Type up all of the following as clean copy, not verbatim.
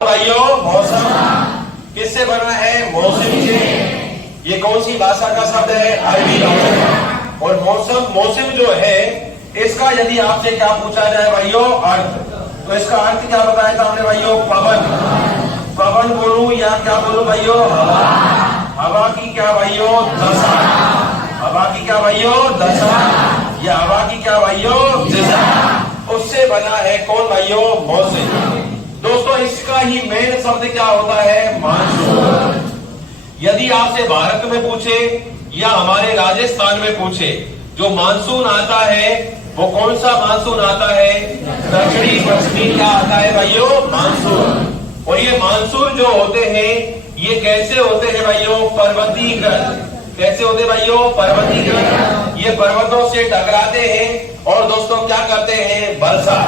भाइयों मौसम किससे बना है? मौसम से। ये कौन सी भाषा का शब्द है? अरबी भाषा। और मौसम जो है इसका यदि आपसे क्या पूछा जाए भाइयों अर्थ, तो इसका अर्थ क्या बताया था हमने भाइयों? पवन बोलूं या क्या बोलूं भाइयों? हवा की क्या भाइयों? दशा। हवा की क्या भाइयों? दशा। या हवा की क्या भाइयों? दिशा। उससे बना है कौन भाइयों? मौसम। दोस्तों इसका ही मेन शब्द क्या होता है? मानसून। यदि आपसे भारत में पूछे या हमारे राजस्थान में पूछे, जो मानसून आता है वो कौन सा मानसून आता है? दक्षिणी पश्चिमी क्या आता है भाइयों? मानसून। और ये मानसून जो होते हैं ये कैसे होते हैं भाइयों? पर्वतीकृत। कैसे होते भाइयों? पर्वतीकृत। ये पर्वतों से टकराते हैं और दोस्तों क्या करते हैं? वर्षा।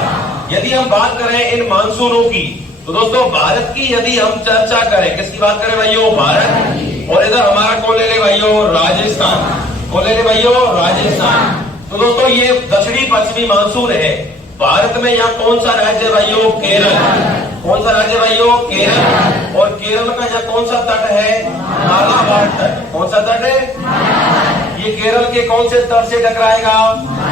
यदि हम बात करें इन मानसूनों की, तो दोस्तों भारत की यदि हम चर्चा करें, किसकी बात करें भाइयों? भारत। और इधर हमारा कौन ले ले भाइयों? राजस्थान। कौन ले ले भाइयों? राजस्थान। तो दोस्तों ये दक्षिणी पश्चिमी मानसून है। भारत में यहाँ कौन सा राज्य है भाइयों? केरल। कौन सा राज्य भाइयों? केरल। और केरल का यहाँ कौन सा तट है? मालाबार तट। कौन सा तट है? ये केरल के कौन से तट से टकराएगा?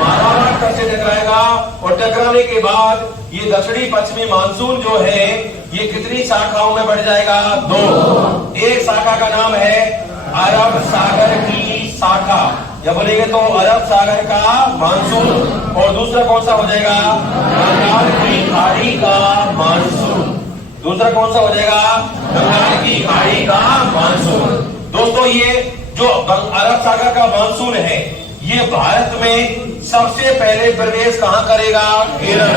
मालाबार तट से टकराएगा। और टकराने के बाद ये दक्षिणी पश्चिमी मानसून जो है ये कितनी शाखाओं में बढ़ जाएगा? 2। एक शाखा का नाम है अरब सागर की शाखा, जब बोलेंगे तो अरब सागर का मानसून। और दूसरा कौन सा हो जाएगा? बंगाल की खाड़ी का मानसून। दूसरा कौन सा हो जाएगा? बंगाल की खाड़ी का मानसून। दोस्तों ये जो अरब सागर का मानसून है ये भारत में सबसे पहले प्रवेश कहां करेगा? केरल।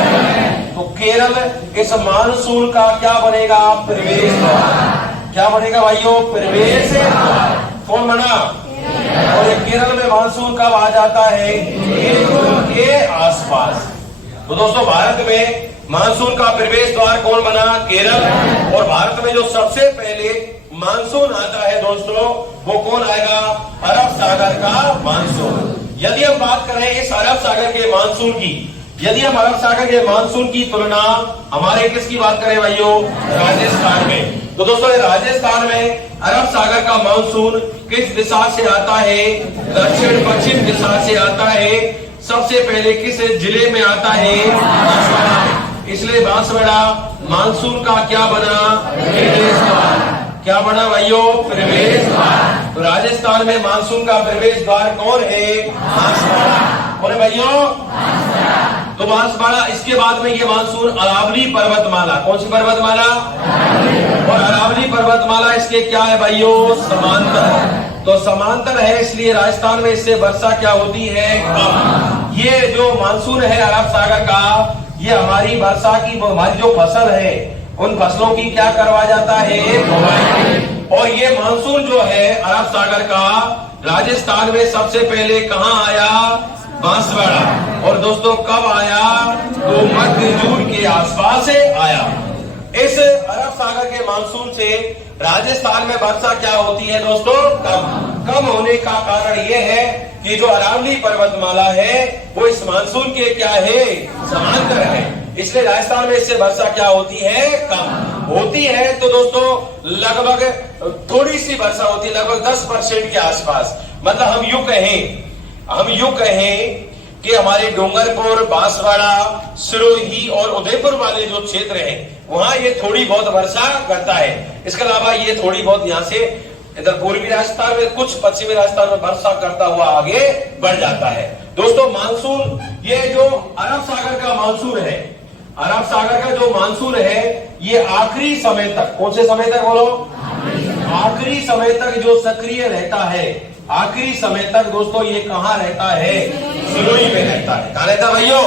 तो केरल इस मानसून का क्या बनेगा? प्रवेश द्वार। क्या बनेगा भाइयों? प्रवेश द्वार। कौन बना? और ये केरल में मानसून कब आ जाता है? जून के आसपास। तो दोस्तों भारत में मानसून का प्रवेश द्वार कौन बना? केरल। और भारत में जो सबसे पहले मानसून आता है दोस्तों वो कौन आएगा? अरब सागर का मानसून। यदि हम बात करें इस अरब सागर के मानसून की, यदि हम अरब सागर के मानसून की तुलना हमारे किसकी बात करें भाइयों? राजस्थान में। तो दोस्तों राजस्थान में अरब सागर का मानसून किस दिशा से आता है? दक्षिण पश्चिम दिशा से आता है। सबसे पहले किस जिले में आता है? बांसवाड़ा। इसलिए बांसवाड़ा मानसून का क्या बना? प्रवेश द्वार। क्या बना भाइयों? प्रवेश द्वार। तो राजस्थान में मानसून का प्रवेश द्वार कौन है? बांसवाड़ा। कौन है भाइयों? तो बांसवाड़ा। इसके बाद में ये मानसून अरावली पर्वतमाला। कौन सी पर्वतमाला? और अरावली पर्वतमाला इसके क्या है भाइयों? समांतर। तो समांतर है इसलिए राजस्थान में इससे वर्षा क्या होती है? कम। ये जो मानसून है अरब सागर का ये हमारी वर्षा की हमारी जो फसल है उन फसलों की क्या करवा जाता है? बुवाई। और ये मानसून जो है अरब सागर का राजस्थान में सबसे पहले कहां आया? बांसवाड़ा। और दोस्तों कब आया? तो मध्य जून के आसपास से आया। इस अरब सागर के मानसून से राजस्थान में वर्षा क्या होती है दोस्तों? कम होने का कारण यह है कि जो अरावली पर्वतमाला है वो इस मानसून के क्या है? समांतर है। इसलिए राजस्थान में इससे वर्षा क्या होती है? कम होती है। तो दोस्तों लगभग थोड़ी सी वर्षा होती है, लगभग 10% के आसपास। मतलब हम यूं कहें कि हमारे डूंगरपुर, बांसवाड़ा, सिरोही और उदयपुर वाले जो क्षेत्र हैं वहां ये थोड़ी बहुत वर्षा करता है। इसके अलावा ये थोड़ी बहुत यहाँ से इधर पूर्वी राजस्थान में, कुछ पश्चिमी राजस्थान में वर्षा करता हुआ आगे बढ़ जाता है। दोस्तों मानसून ये जो अरब सागर का मानसून है, अरब सागर का जो मानसून है ये आखिरी समय तक, कौन से समय तक बोलो? आखिरी समय तक जो सक्रिय रहता है। आखिरी समय तक दोस्तों ये कहाँ रहता है? सिरोही में रहता है। कहाँ रहता है भाइयों?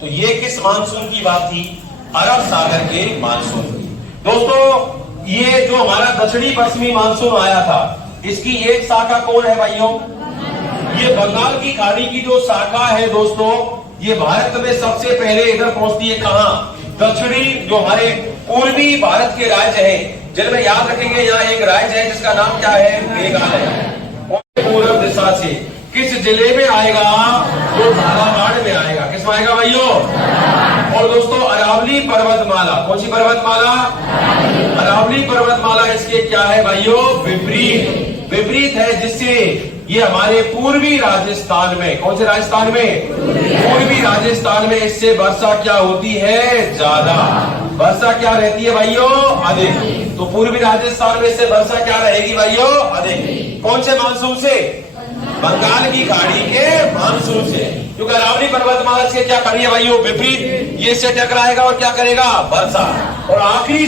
तो ये किस मानसून की बात थी? अरब सागर के मानसून की। दोस्तों ये जो हमारा दक्षिणी पश्चिमी मानसून आया था इसकी एक शाखा कौन है भाइयों? ये बंगाल की खाड़ी की जो शाखा है दोस्तों ये भारत में सबसे पहले इधर पहुंचती है। कहां? दक्षिणी जो हमारे पूर्वी भारत के राज्य हैं जिनमें याद रखेंगे यहाँ एक राज्य है जिसका नाम क्या है? मेघालय। पूर्व दिशा से किस जिले में आएगा? वो झालावाड़ में आएगा। किस में आएगा भाइयों? और दोस्तों अरावली पर्वतमाला, कौन सी पर्वतमाला? अरावली पर्वतमाला इसके क्या है भाइयों? विपरीत। विपरीत है, जिससे ये हमारे पूर्वी राजस्थान में, कौन से राजस्थान में? पूर्वी राजस्थान में इससे वर्षा क्या होती है? ज्यादा। वर्षा क्या रहती है भाइयों? अधिक। तो पूर्वी राजस्थान में इससे वर्षा क्या रहेगी भाइयों? अधिक। कौन से मानसून से? बंगाल की खाड़ी के मानसून से, क्योंकि अरावली पर्वतमाला से क्या करिए भाइयों? विपरीत। ये इससे टकराएगा और क्या करेगा? वर्षा। और आखिरी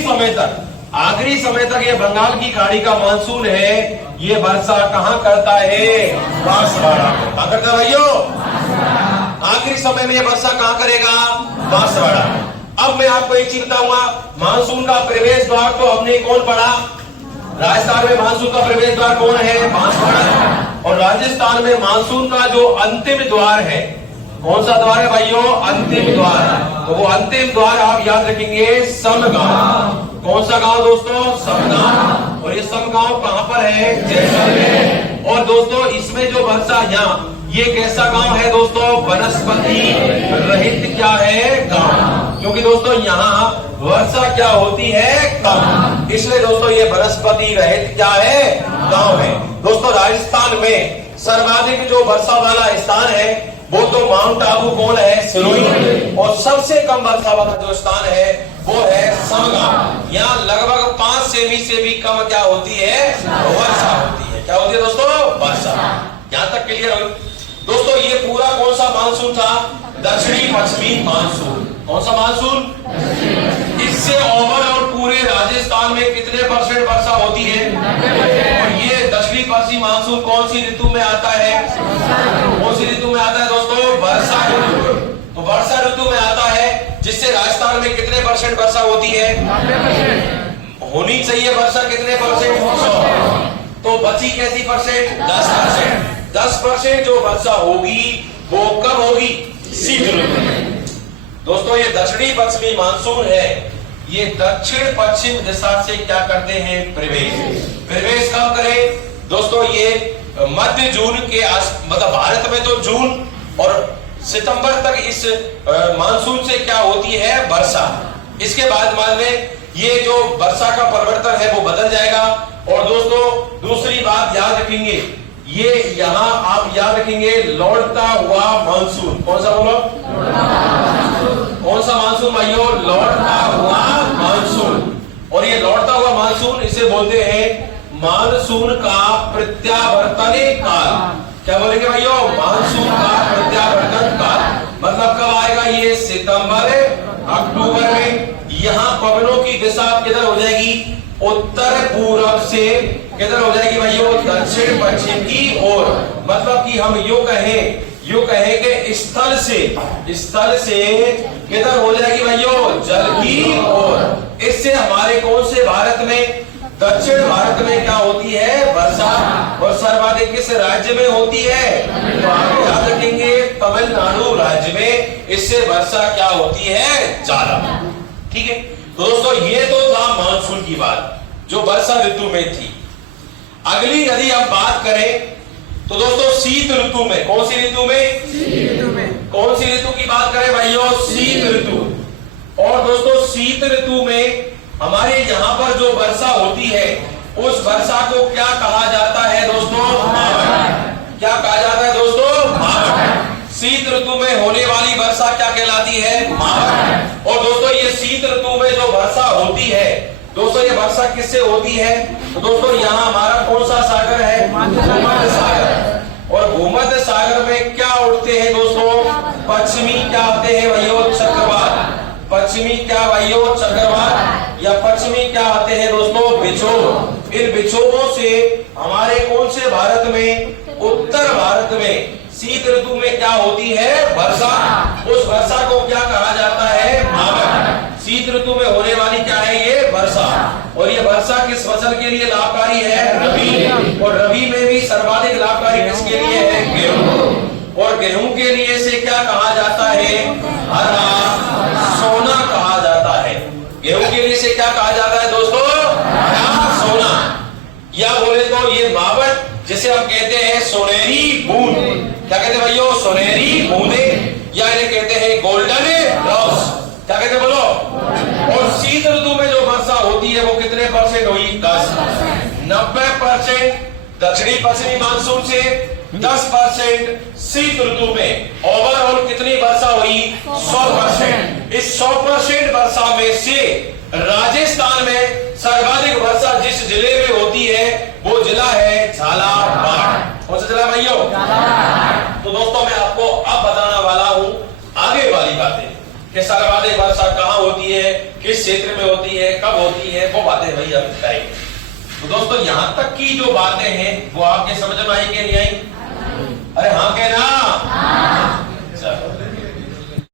समय तक ये बंगाल की खाड़ी का मानसून है, ये वर्षा कहाँ करता है? बांसवाड़ा। कहाँ करता है भाइयों? आखिरी समय में ये वर्षा कहाँ करेगा? बांसवाड़ा। अब मैं आपको एक चीज बताऊंगा, मानसून का प्रवेश द्वार तो हमने कौन पढ़ा? राजस्थान में मानसून का प्रवेश द्वार कौन है? बांसवाड़ा। और राजस्थान में मानसून का जो अंतिम द्वार है, कौन सा द्वार है भाइयों? अंतिम द्वार। तो वो अंतिम द्वार आप याद रखेंगे, समगांव। कौन सा गांव दोस्तों? समगांव। और ये समगांव कहां पर है? जैसलमेर। और दोस्तों इसमें जो वर्षा, यहाँ ये कैसा गांव है दोस्तों? वनस्पति रहित क्या है? गांव। क्योंकि दोस्तों यहाँ वर्षा क्या होती है? कम, इसलिए दोस्तों ये वनस्पति रहित क्या है? गांव है। दोस्तों राजस्थान में सर्वाधिक जो वर्षा वाला स्थान है वो तो माउंट आबू कौन है? सिरोही। और सबसे कम वर्षा वाला जो स्थान है वो है समगांव। यहाँ लगभग 5 सेमी से भी कम क्या होती है? वर्षा होती है। क्या होती है दोस्तों? वर्षा। यहाँ तक क्लियर हो? दोस्तों ये पूरा कौन सा मानसून था? दक्षिणी पश्चिमी मानसून। कौन सा मानसून? इससे ओवरऑल पूरे राजस्थान में कितने % वर्षा होती है? और ये दक्षिणी पश्चिमी मानसून कौन सी ऋतु में आता है? कौन सी ऋतु में आता है दोस्तों? वर्षा ऋतु। तो वर्षा ऋतु में आता है, जिससे राजस्थान में कितने % वर्षा होती है? होनी चाहिए वर्षा कितने %? 100। तो बची कैसी %? 10%। 10% जो वर्षा होगी वो कब होगी? शीत ऋतु में। दोस्तों ये दक्षिणी पश्चिमी मानसून है, ये दक्षिण पश्चिम दिशा से क्या करते हैं? प्रवेश कब करें दोस्तों? ये मध्य जून के मतलब भारत में तो जून और सितंबर तक इस मानसून से क्या होती है? वर्षा। इसके बाद में ये जो वर्षा का परिवर्तन है वो बदल जाएगा। और दोस्तों दूसरी बात याद रखेंगे, ये यहाँ आप याद रखेंगे लौटता हुआ मानसून। कौन सा बोलो? कौन सा मानसून भाइयों? लौटता हुआ मानसून। और ये लौटता हुआ मानसून इसे बोलते हैं मानसून का प्रत्यावर्तन काल। क्या बोलेंगे भाइयों? मानसून का प्रत्यावर्तन काल। मतलब कब आएगा ये? सितंबर अक्टूबर में। यहाँ पवनों की दिशा किधर हो जाएगी? उत्तर पूर्व से किधर हो जाएगी भाइयों? दक्षिण पश्चिम की ओर। मतलब कि हम यूं कहें कि स्थल से किधर हो जाएगी भाइयों? जल की ओर। इससे हमारे कौन से भारत में? दक्षिण भारत में क्या होती है? वर्षा। और सर्वाधिक किस राज्य में होती है? तो आप याद रखेंगे तमिलनाडु राज्य में इससे वर्षा क्या होती है? ज्यादा। ठीक है। तो दोस्तों ये तो था मानसून की बात जो वर्षा ऋतु में थी। अगली यदि हम बात करें तो दोस्तों शीत ऋतु में, कौन सी ऋतु में? कौन सी ऋतु की बात करें भाइयों? शीत ऋतु। और दोस्तों शीत ऋतु में हमारे यहाँ पर जो वर्षा होती है उस वर्षा को क्या कहा जाता है दोस्तों? मावठ। क्या कहा जाता है दोस्तों? मावठ। शीत ऋतु में होने वाली वर्षा क्या कहलाती है? मावठ। और दोस्तों ये शीत ऋतु में जो वर्षा होती है दोस्तों, ये वर्षा किससे होती है? तो दोस्तों यहाँ हमारा कौन सा सागर है? भूमध्य सागर। और भूमध्य सागर में क्या उठते हैं दोस्तों? पश्चिमी क्या आते हैं भाइयों? चक्रवात। पश्चिमी क्या भाइयों? चक्रवात। या पश्चिमी क्या आते हैं दोस्तों? विक्षोभ। इन विक्षोभों से हमारे कौन से भारत में? उत्तर भारत में शीत ऋतु में क्या होती है? वर्षा। उस वर्षा को क्या कहा जाता है? मावठ। शीत ऋतु में होने वाली क्या है? ये वर्षा। और ये वर्षा किस फसल के लिए लाभकारी है? रबी। और रबी में भी सर्वाधिक लाभकारी किसके लिए है? गेहूं। और गेहूं के लिए से क्या कहा जाता है? हरा सोना कहा जाता है। गेहूं के लिए से क्या कहा जाता है दोस्तों? हरा सोना। या बोले तो ये मावठ जिसे हम कहते हैं सोनेरी बूंद। क्या कहते हैं भाइयों? सोनेरी बूंदे। या इन्हें कहते हैं गोल्डन ड्रॉप्स। क्या कहते बोलो? और शीत ऋतु में जो वर्षा होती है वो कितने परसेंट हुई? 10। 90% दक्षिणी पश्चिमी मानसून से, 10% शीत ऋतु में। ओवरऑल कितनी वर्षा हुई? 100%। इस 100% वर्षा में से राजस्थान में सर्वाधिक वर्षा जिस जिले में होती है वो जिला है झालावाड़। कौन सा जिला भाइयों? तो दोस्तों मैं आपको अब बताने वाला हूं आगे वाली बातें कि सर्वाधिक वर्षा कहां होती है, किस क्षेत्र में होती है, कब होती है, वो बातें भाई अब करेंगे। तो दोस्तों यहां तक की जो बातें हैं वो आपके समझ में आई कि नहीं आई? अरे हाँ कहना। चलो